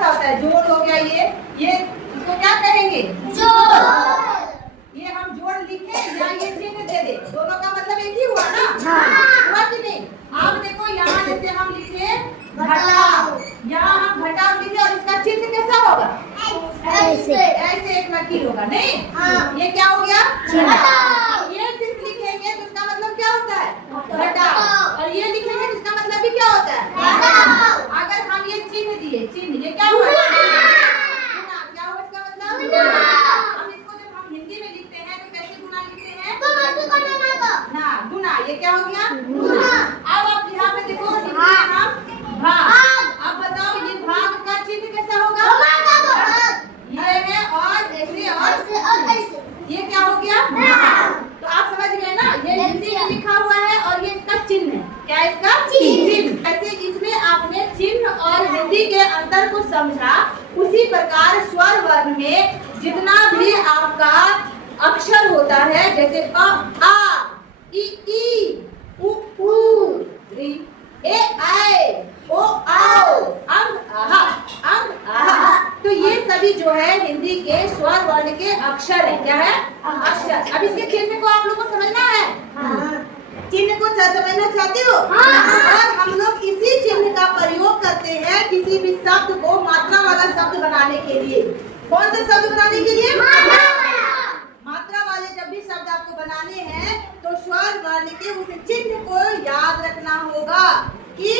सा होता है? जोड़ हो गया ये इसको क्या कहेंगे? जोड़। ये हम जोड़ लिखे या ये चिन्ह दे दे, दोनों का मतलब एक ही हुआ ना? हुआ कि नहीं? अब देखो यहाँ जैसे हम लिखे घटाओ, यहाँ हम घटाओ लिखे और इसका चिन्ह कैसा होगा? ऐसे एक लकीर होगा, नहीं? ये क्या हो गया? घटाओ। ये सिर्फ लिखेंगे तो इसका मतलब क्या होता है? घटाओ। और ये लिखेंगे तो इसका मतलब भी क्या होता है? घटाओ। अगर हम ये चिन्ह दिए, चिन्ह ये क्या हुआ? गुना। क्या हुआ इसका मतलब? हम इसको जब हम हिंदी में लिखते हैं तो कैसे गुना लिखते हैं? ना, गुना। ये क्या हो गया? अब आप यहाँ पे देखो हिंदी में हम भाग। अब बताओ ये भाग का चिन्ह कैसा होगा? ये है और ऐसे और ये क्या हो गया? तो आप समझ गए ना, ये हिंदी में लिखा हुआ है और ये इसका चिन्ह है। क्या है इसका? चिन्ह। ऐसे इसमें आपने चिन्ह और हिंदी के अंतर को समझा। उसी प्रकार स्वर वर्ण में जितना भी आपका अक्षर होता है, जैसे अ, आ, ई, उ, री, ए, ऐ, ओ, आओ, अंग, आहा, तो ये सभी जो है हिंदी के स्वर वर्ण के अक्षर है। क्या है? अक्षर। अब इसके चिन्ह को आप लोग को समझना है। चिन्ह को समझना चाहते हो? और हम लोग इसी चिन्ह का प्रयोग करते हैं किसी भी शब्द को मात्रा वाला शब्द बनाने के लिए। कौन सा शब्द बनाने के लिए? मात्रा वाले जब भी शब्द आपको बनाने हैं तो स्वर वर्ण के उस चिन्ह को याद रखना होगा कि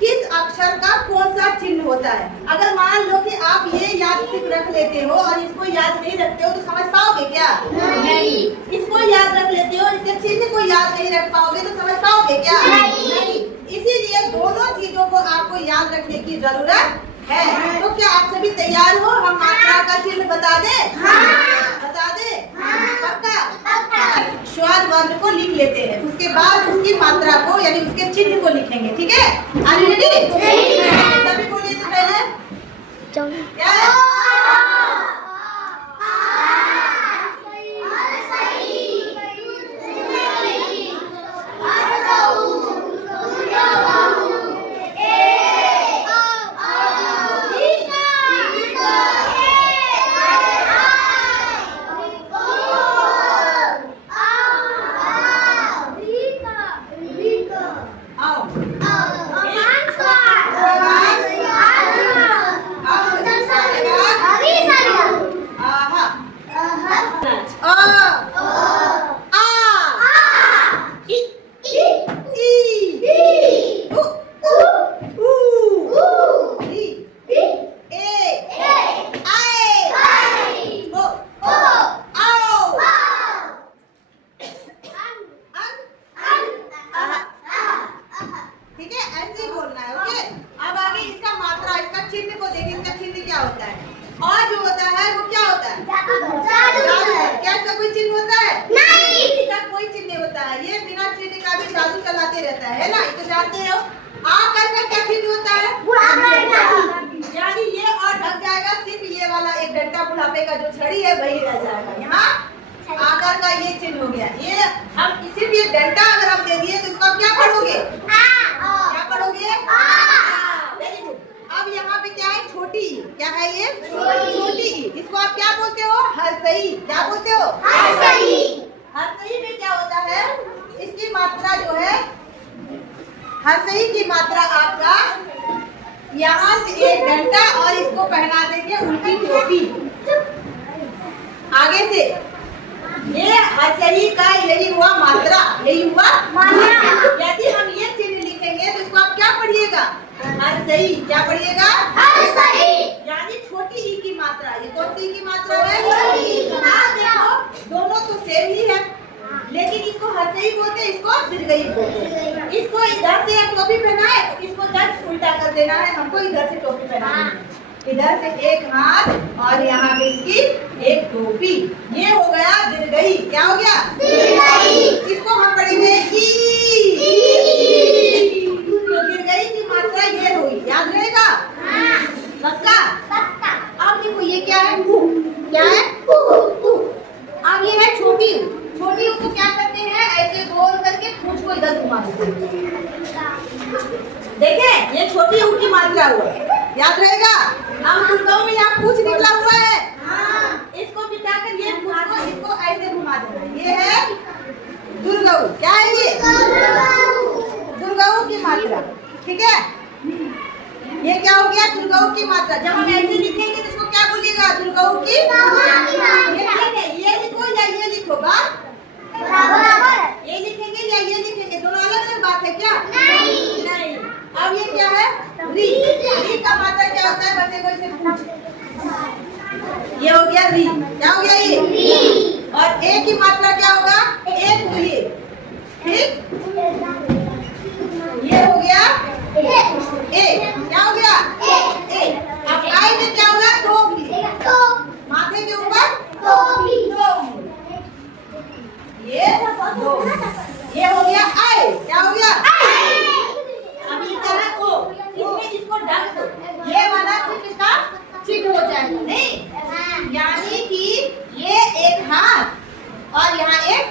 किस अक्षर का कौन सा चिन्ह होता है। अगर मान लो कि आप ये याद सिर्फ रख लेते हो और इसको याद नहीं रखते हो तो समझ पाओगे क्या? नहीं। इसको याद रख लेते हो, इसके चिन्ह को याद नहीं रख पाओगे तो समझ पाओगे क्या? नहीं। इसीलिए दोनों चीजों को आपको याद रखने की जरूरत है। तो क्या आप सभी तैयार हो? हम मात्रा का चिन्ह बता दें? बता दें? पक्का? स्वर वर्ण को लिख लेते हैं, उसके बाद उसकी मात्रा को यानी उसके चिन्ह को लिखेंगे। ठीक है? Are you ready? सभी बोलिए तो पहले क्या है? चिन्ह को देखें, इसका चिन्ह क्या होता है? और जो होता है वो क्या होता है? जादू। क्या इसका कोई चिन्ह होता है? नहीं। इसका कोई चिन्ह नहीं होता है। ये बिना चिन्ह का भी जादू चलाते रहता है ना, ये तो जानते हो। आकर का क्या चिन्ह होता है? यानी ये और ढक जाएगा, सिर्फ ये वाला एक डंडा बुढ़ापे का जो छड़ी है वही रह जाएगा। यहाँ आकर का ये चिन्ह हो गया। ये हम सिर्फ ये डंडा अगर हम दे दिए तो इसको क्या पढ़ोगे? क्या पढ़ोगे? Very good. अब यहाँ पे क्या है? छोटी। क्या है ये? छोटी। इसको आप क्या बोलते हो? हरसई। क्या बोलते हो? हरसई। हरसई में क्या होता है? इसकी मात्रा जो है, हरसई की मात्रा आपका यहाँ से एक डंडा और इसको पहना देंगे उल्टी टोपी आगे से। ये हरसई का यही हुआ मात्रा, यही हुआ मात्रा। यदि हम ये चिन्ह लिखेंगे तो इसको आप क्या पढ़िएगा? हरसई। क्या पढ़िएगा? हरसई। यानी छोटी ई की मात्रा। ये कौन सी की मात्रा है? देखो दोनों तो सेम ही है, लेकिन इसको हरसई बोलते हैं, इसको दीर्घई बोलते हैं। इसको इधर से हम टोपी पहनाए, इसको जस्ट उल्टा कर देना है, हमको इधर से टोपी पहनानी है। इधर से एक हाथ और यहाँ पे इसकी एक टोपी। ये हो गया दीर्घई। क्या हो गया? दीर्घई। इसको हम पढ़ेंगे तो दीर्घई की मात्रा ये हुई। याद रहेगा? पक्का? अब देखो ये क्या है? क्या है? अब ये है छोटी। छोटी उसको क्या करते हैं? ऐसे गोल करके पूंछ को इधर घुमा देते हैं। देखें ये छोटी ऊ की मात्रा हुआ। याद रहेगा? अब दुर्गाओं में यहाँ पूछ निकला हुआ है। इसको बिठाकर ये पूछ को इसको ऐसे घुमा देना। ये है दुर्गाऊ। क्या है ये? दुर्गाऊ की मात्रा। ठीक है, ये क्या हो गया? दुर्गाऊ की मात्रा। जब हम ऐसे लिखेंगे तो इसको क्या बोलिएगा? दुर्गाऊ की। ये लिखो या ये लिखो बात ये लिखेंगे या ये लिखेंगे, दोनों अलग अलग बात है क्या? नहीं। अब ये क्या है? री। री का मात्रा क्या होता है? बच्चे को इसे पूछ। ये हो गया री। क्या हो गया ये? री। और ए की मात्रा क्या होगा? एक बोलिए। ठीक, ये हो गया ए। क्या हो गया? ए। अब आई में क्या होगा? दो बोलिए। माथे के ऊपर दो। ये दो। ये हो गया आई। क्या हो गया? अब ये क्या है? ओ। इसमें इसको ढक दो। ये वाला सिर्फ इसका चिट हो जाएगा। नहीं, यानी कि ये एक हाथ और यहाँ एक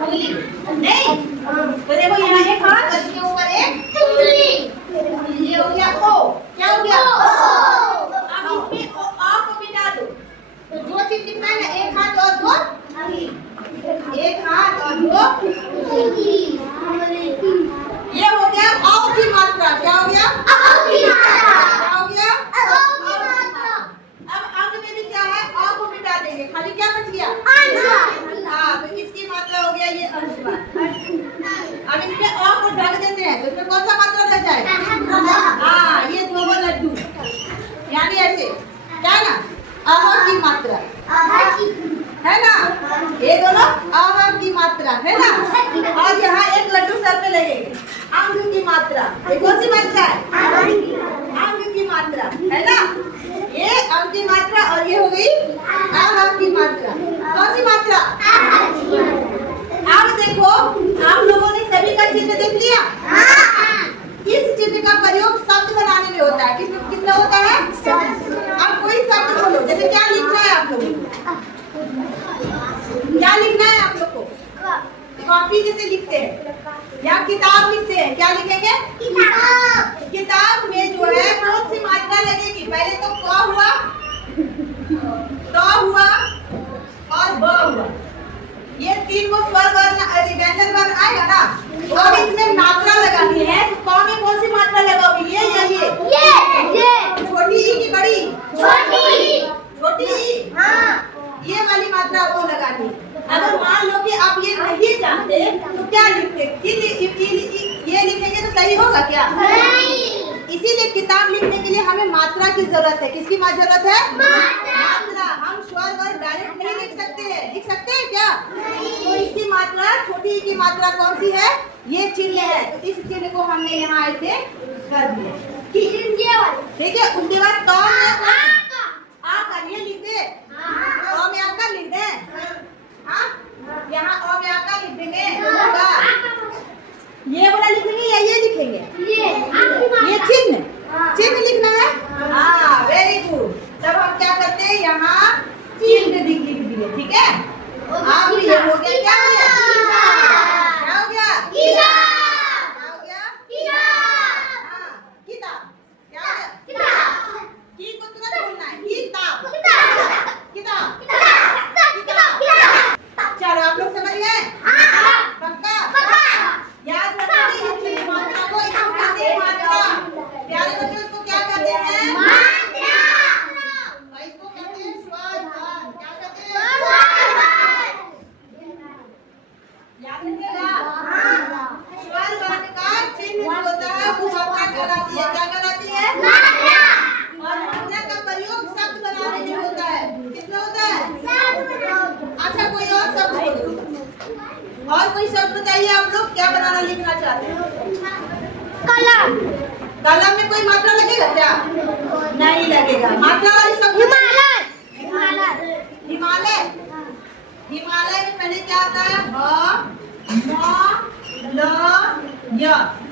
उंगली। नहीं, तो देखो यहाँ एक हाथ और इसके ऊपर एक उंगली। ये हो गया ओ। क्या हो गया? अब इसमें आ को मिटा दो तो दो चीज दिखना है ना, एक हाथ और दो उंगली। एक हाथ और दो उंगली। ये हो गया औ की मात्रा। क्या हो गया? क्या हो गया? अब अंग में भी क्या है? अ को मिटा देंगे, खाली क्या बच गया? हाँ, तो इसकी मात्रा हो गया ये अंश। अब इसमें अ को ढक देते हैं तो इसमें कौन सा मात्रा रह जाएगा? हाँ, ये दो लड्डू। यानी ऐसे क्या ना? अह की मात्रा है ना? ये दोनों अह की मात्रा है ना? और यहाँ एक लड्डू सर पे लगेंगे। अंग की मात्रा। ये कौन सी मात्रा है? अंग की मात्रा है ना? ये अंग की मात्रा और ये हो गई अह की मात्रा। कौन सी मात्रा? अब देखो, आप लोगों ने सभी का चिन्ह देख लिया। इस चिन्ह का प्रयोग शब्द बनाने में होता है। किसमें होता है? अब कोई शब्द बोलो। जैसे क्या लिखना है आप लोगों को? क्या लिखना है आप लोग को? कॉपी जैसे लिखते हैं या किताब लिखते हैं, क्या लिखेंगे? किताब में जो है कौन सी मात्रा लगेगी? पहले तो क हुआ, त हुआ और ब हुआ। ये तीन को स्वर वर्ण व्यंजन वर्ण आएगा ना? अब इसमें मात्रा लगानी है तो क में कौन सी मात्रा लगाओगी? ये या ये? छोटी ई की बड़ी? छोटी ई। ये वाली मात्रा आपको लगानी है। अगर मान लो कि आप ये नहीं जानते तो क्या लिखते? ये लिखेंगे तो सही होगा क्या? इसीलिए किताब लिखने के लिए हमें मात्रा की जरूरत है। किसकी जरूरत है? मात्रा। हम स्वर वर्ग डायरेक्ट नहीं लिख सकते हैं। लिख सकते हैं क्या? तो इसकी मात्रा, छोटी की मात्रा कौन सी है? ये चिन्ह है। तो इस चिन्ह को हमने यहाँ ऐसे कर दिया। ठीक है, उसके बाद क में आ कर ये लिख दे। क में आकर लिख दे। हाँ, यहाँ अ में आकर लिख देंगे। ये वाला लिखेंगे या ये लिखेंगे? ये चिन्ह लिखना है। हाँ, वेरी गुड। तब हम क्या करते हैं? यहाँ चिन्ह लिख दिए। ठीक है, अब ये हो गया। क्या हो गया? क्या हो गया? क्या हो गया? हाँ, किताब। क्या हो गया? की को तुरंत बोलना है। किताब। चलो, आप लोग समझ गए? पक्का? याद रखिए इस मात्रा को हम कहते हैं मात्रा। प्यारे बच्चों, इसको क्या कहते हैं? मात्रा। इसको कहते हैं स्वर वर्ण। क्या कहते हैं? याद रखिएगा। स्वर वर्ण का चिन्ह जो होता है वो मात्रा कहलाती है। क्या कहलाती है? मात्रा। और मात्रा का प्रयोग शब्द बनाने में होता है। किसमें होता है? अच्छा, कोई और शब्द बोलो। और कोई शब्द बताइए आप लोग, क्या बनाना लिखना चाहते हैं? कलम। कलम में कोई मात्रा लगेगा क्या? नहीं लगेगा। मात्रा वाली शब्द हिमालय। हिमालय में पहले क्या आता है? ह, म, ल, य।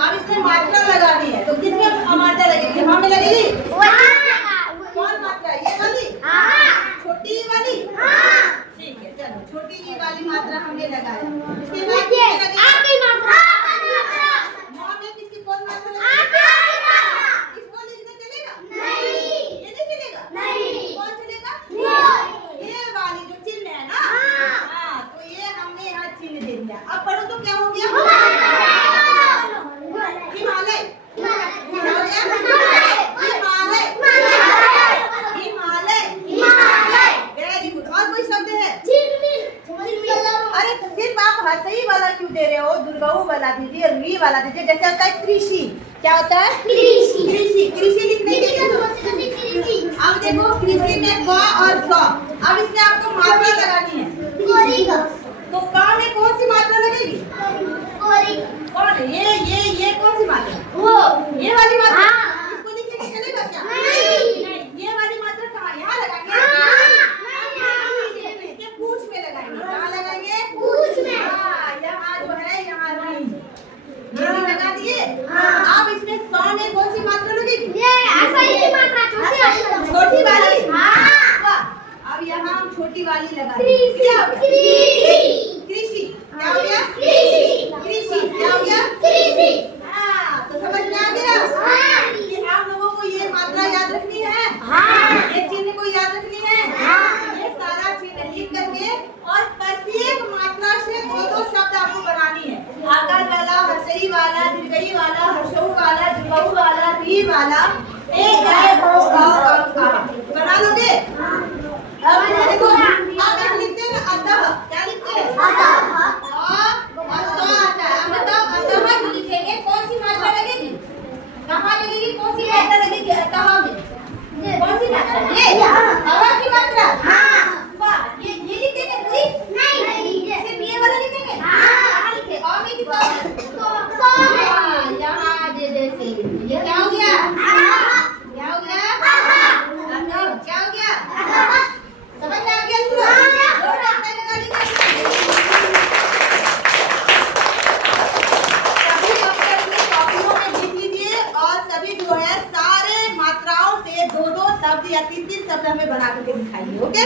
अब इसमें मात्रा लगानी है तो किसमें मात्रा लगेगी? हम में लगेगी? कौन मात्रा? ये वाली? छोटी वाली? ठीक है, चलो, छोटी ई वाली मात्रा हमने लगाया। इसके बाद में किसकी कौन मात्रा लगेगी? इसको लिखना चलेगा? नहीं। ये नहीं वाला दीजिए। जैसे होता है कृषि, क्या होता है? कृषि। कृषि, कृषि लिखने के लिए अब देखो कृषि में क और स, अब इसमें आपको मात्रा लगानी है। तो क में कौन सी मात्रा लगेगी? कौन है? ये कौन सी मात्रा? ये वाली मात्रा। इसको लिखेंगे चलेगा क्या? नहीं, ये वाली मात्रा कहाँ? यहाँ लगाएंगे। इसके पूंछ में लगाएंगे। कहाँ लगाएंगे? हाँ, यहाँ जो है यहाँ नहीं। ये भी लगा दिए। अब इसमें 100 में कौन सी मात्रा लगेगी? छोटी वाली। वाह, अब यहाँ हम छोटी वाली लगा देंगे। क्या हो गया? कृषि। क्या हो गया? कृषि। क्या हो गया? हाँ, तो समझ में आ गया कि आप लोगों को ये मात्रा याद रखनी है। ये चिन्ह को याद रखनी है। ये सारा चिन्ह लिख करके और प्रत्येक मात्रा से दो शब्द आपको बनानी है। आकार वाला, हर्षई वाला, दीर्घई वाला, हर्षऊ वाला, दीर्घऊ वाला, री वाला, ए ओ बना लोगे? अब देखो, अब एक लिखते हैं अतः। क्या लिखते हैं? अतः लिखेंगे। कौन सी मात्रा लगेगी? कहाँ लगेगी? कौन सी मात्रा लगेगी? अतः में कौन सी मात्रा? ये अतः की मात्रा। वाह, ये लिखेंगे पूरी? सिर्फ ये वाला लिखेंगे? कहाँ लिखे? और में कितना? यहाँ दे दे। ये क्या हो गया? क्या हो गया? अतः। क्या हो गया? समझ में आ गया तुमको? सभी जो है सारे मात्राओं से 2-2 शब्द या 3-3 शब्द हमें बना करके दिखाइए। ओके?